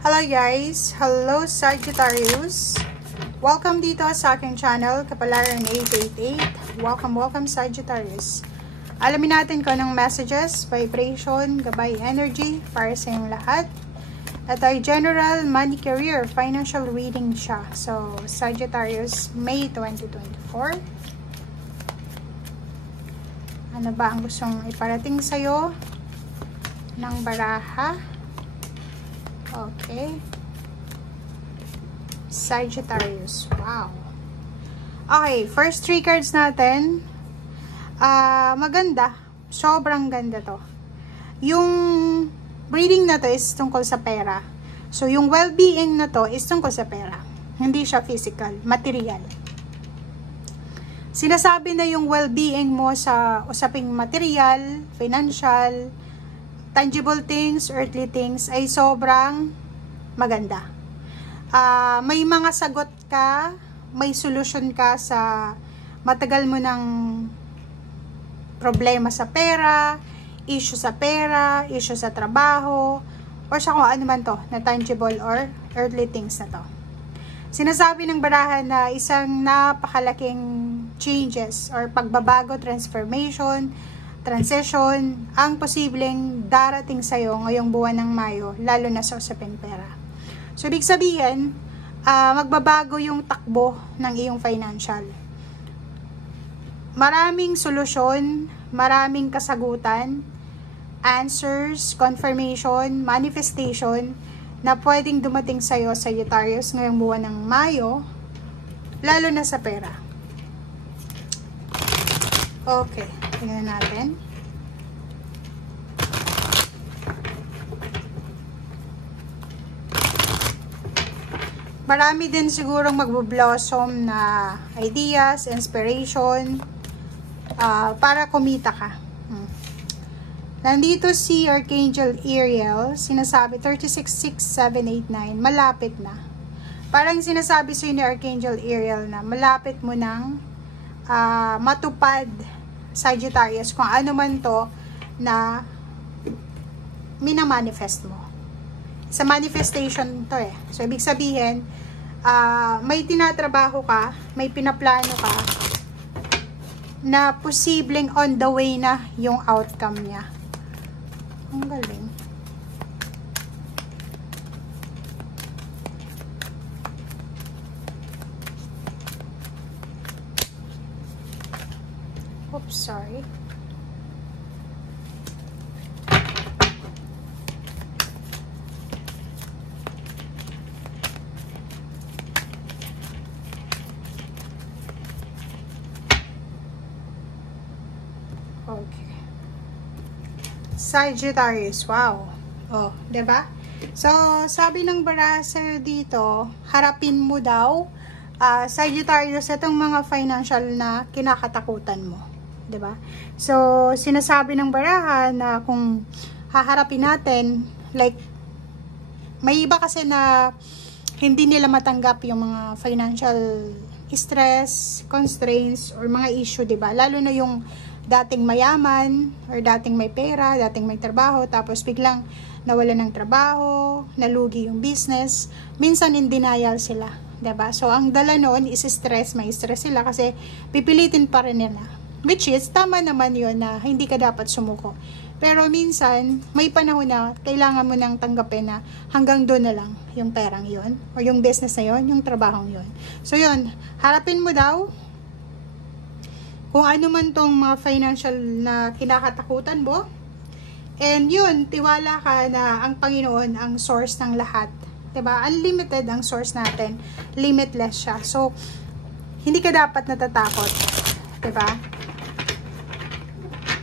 Hello guys! Hello Sagittarius! Welcome dito sa aking channel, Kapalaran 888. Welcome Sagittarius. Alamin natin kung anong messages, vibration, gabay energy para sa inyong lahat. At ay general money career, financial reading siya. So, Sagittarius, May 2024. Ano ba ang gustong iparating sa'yo ng baraha? Okay. Sagittarius. Wow. Okay, first 3 cards natin. Maganda. Sobrang ganda to. Yung reading na to is tungkol sa pera. So, yung well-being na to is tungkol sa pera. Hindi siya physical, material. Sinasabi na yung well-being mo sa usaping material, financial, tangible things, earthly things ay sobrang maganda. May mga sagot ka, may solusyon ka sa matagal mo ng problema sa pera, issue sa trabaho, or sa kung ano man to, na tangible or earthly things na to. Sinasabi ng barahan na isang napakalaking changes or pagbabago, transformation, transition ang posibleng darating sa'yo ngayong buwan ng Mayo, lalo na sa usaping pera. So, ibig sabihin, magbabago yung takbo ng iyong financial. Maraming solusyon, maraming kasagutan, answers, confirmation, manifestation na pwedeng dumating sa'yo, Sagittarius, ngayong buwan ng Mayo, lalo na sa pera. Okay. Tingnan natin. Marami din sigurong magbo-blossom na ideas, inspiration, para kumita ka. Nandito si Archangel Ariel, sinasabi 366789, malapit na. Parang sinasabi sa'yo ni Archangel Ariel na malapit mo nang matupad, Sagittarius, kung ano man to na minamanifest mo. Sa manifestation to eh. So, ibig sabihin, may tinatrabaho ka, may pinaplano ka, na posibleng on the way na yung outcome niya. Ang galing. Oops, sorry. Okay. Sagittarius, wow. Oh, 'di ba? So, sabi ng baraha dito, harapin mo daw, Sagittarius, itong mga financial na kinakatakutan mo. 'Di ba? So, sinasabi ng baraha na kung haharapin natin, like, may iba kasi na hindi nila matanggap yung mga financial stress, constraints, or mga issue, 'di ba? Lalo na yung dating mayaman, or dating may pera, dating may trabaho, tapos biglang nawala ng trabaho, nalugi yung business, minsan in denial sila. 'Di ba? So, ang dala noon is stress, may stress sila kasi pipilitin pa rin nila. Which is, tama naman yun na hindi ka dapat sumuko. Pero minsan, may panahon na kailangan mo nang tanggapin na hanggang doon na lang yung perang yun, or yung business na yun, yung trabahong yun. So yun, harapin mo daw kung ano man tong mga financial na kinakatakutan mo. And yun, tiwala ka na ang Panginoon ang source ng lahat. 'Di ba? Unlimited ang source natin. Limitless siya. So, hindi ka dapat natatakot. 'Di ba?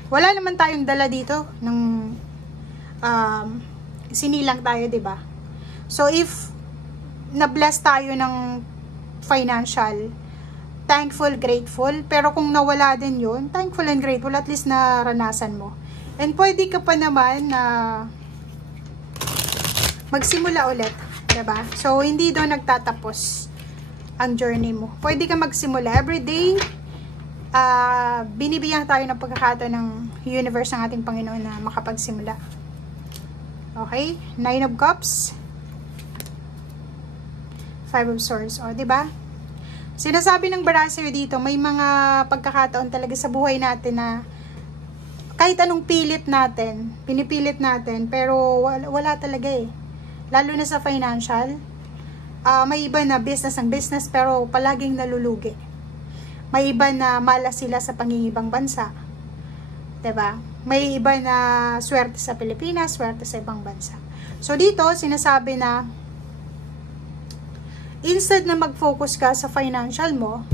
Wala naman tayong dala dito ng sinilang tayo, 'di ba? So, if na-bless tayo ng financial, thankful, grateful, pero kung nawala din yun, thankful and grateful, at least naranasan mo. And pwede ka pa naman na magsimula ulit, diba? So, hindi doon nagtatapos ang journey mo. Pwede ka magsimula everyday. Binibigyan tayo ng pagkakataon ng universe ng ating Panginoon na makapagsimula. Okay? 9 of Cups. Five of Swords. O, diba? Sinasabi ng Baraser dito, may mga pagkakataon talaga sa buhay natin na kahit anong pilit natin, pinipilit natin, pero wala talaga eh. Lalo na sa financial. May iba na business ang business, pero palaging nalulugi. May iba na malas sila sa pangingibang bansa. Diba? May iba na swerte sa Pilipinas, swerte sa ibang bansa. So, dito, sinasabi na instead na mag-focus ka sa financial mo,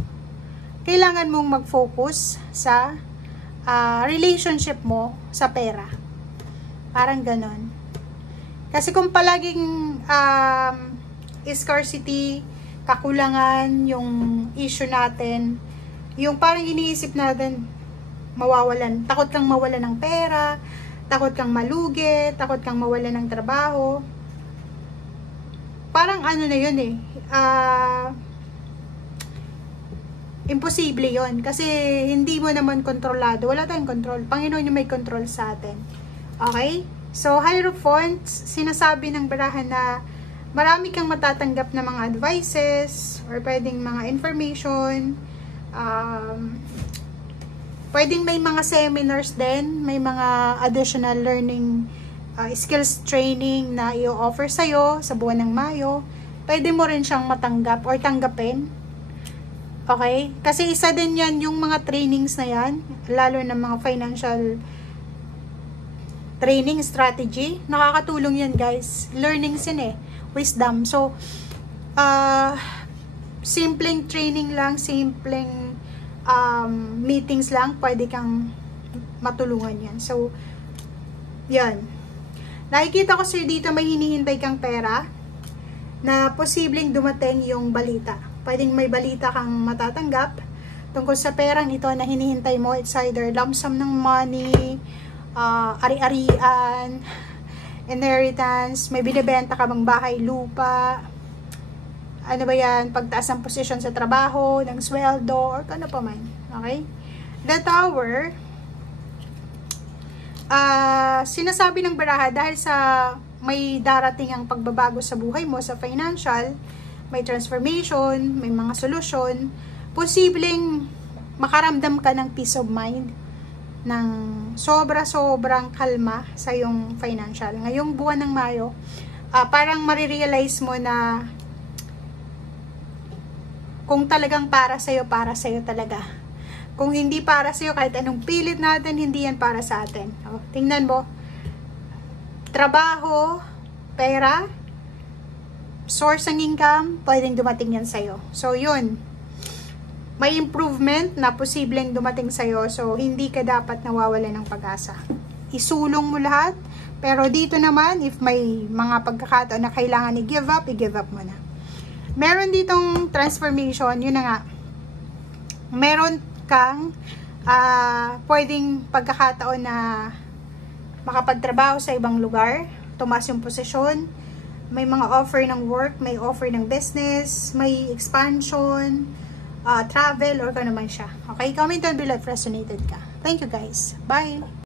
kailangan mong mag-focus sa relationship mo sa pera. Parang ganon. Kasi kung palaging scarcity, kakulangan, yung issue natin, yung parang iniisip natin, mawawalan, takot kang mawalan ng pera, takot kang malugi, takot kang mawalan ng trabaho. Parang ano na yun eh, imposible yun. Kasi hindi mo naman kontrolado. Wala tayong control. Panginoon yung may control sa atin. Okay? So, Hierophant, sinasabi ng barahan na marami kang matatanggap na mga advices or pwedeng mga information. Pwedeng may mga seminars din, may mga additional learning skills training na i-offer sa'yo sa buwan ng Mayo. Pwede mo rin siyang matanggap or tanggapin. Okay? Kasi isa din yan yung mga trainings na yan, lalo na mga financial training strategy. Nakakatulong yan guys. Learnings yan eh. Wisdom. So, simpleng training lang, simpleng meetings lang, pwede kang matulungan yan. So, yan. Nakikita ko sir dito may hinihintay kang pera na posibleng dumating yung balita. Pwedeng may balita kang matatanggap tungkol sa perang ito na hinihintay mo. It's either lump sum ng money, ari-arian, inheritance, may binibenta ka bang bahay, lupa, ano ba yan, pagtaas ng posisyon sa trabaho, ng sweldo, or ano pa man. Okay? The Tower, sinasabi ng baraha dahil sa may darating ang pagbabago sa buhay mo, sa financial, may transformation, may mga solusyon, posibleng makaramdam ka ng peace of mind, ng sobra-sobrang kalma sa yung financial. Ngayong buwan ng Mayo, parang marirealize mo na kung talagang para sa'yo talaga. Kung hindi para sa'yo, kahit anong pilit natin, hindi yan para sa atin. O, tingnan mo. Trabaho, pera, source ng income, pwedeng dumating yan sa'yo. So, yun. May improvement na posibleng dumating sa'yo. So, hindi ka dapat nawawalan ng pag-asa. Isulong mo lahat. Pero dito naman, if may mga pagkakataon na kailangan i-give up mo na. Meron ditong transformation, yun na nga. Meron kang pwedeng pagkakataon na makapagtrabaho sa ibang lugar, tumaas yung posisyon, may mga offer ng work, may offer ng business, may expansion, travel, or kano man siya. Okay, comment down below if resonated ka. Thank you guys. Bye!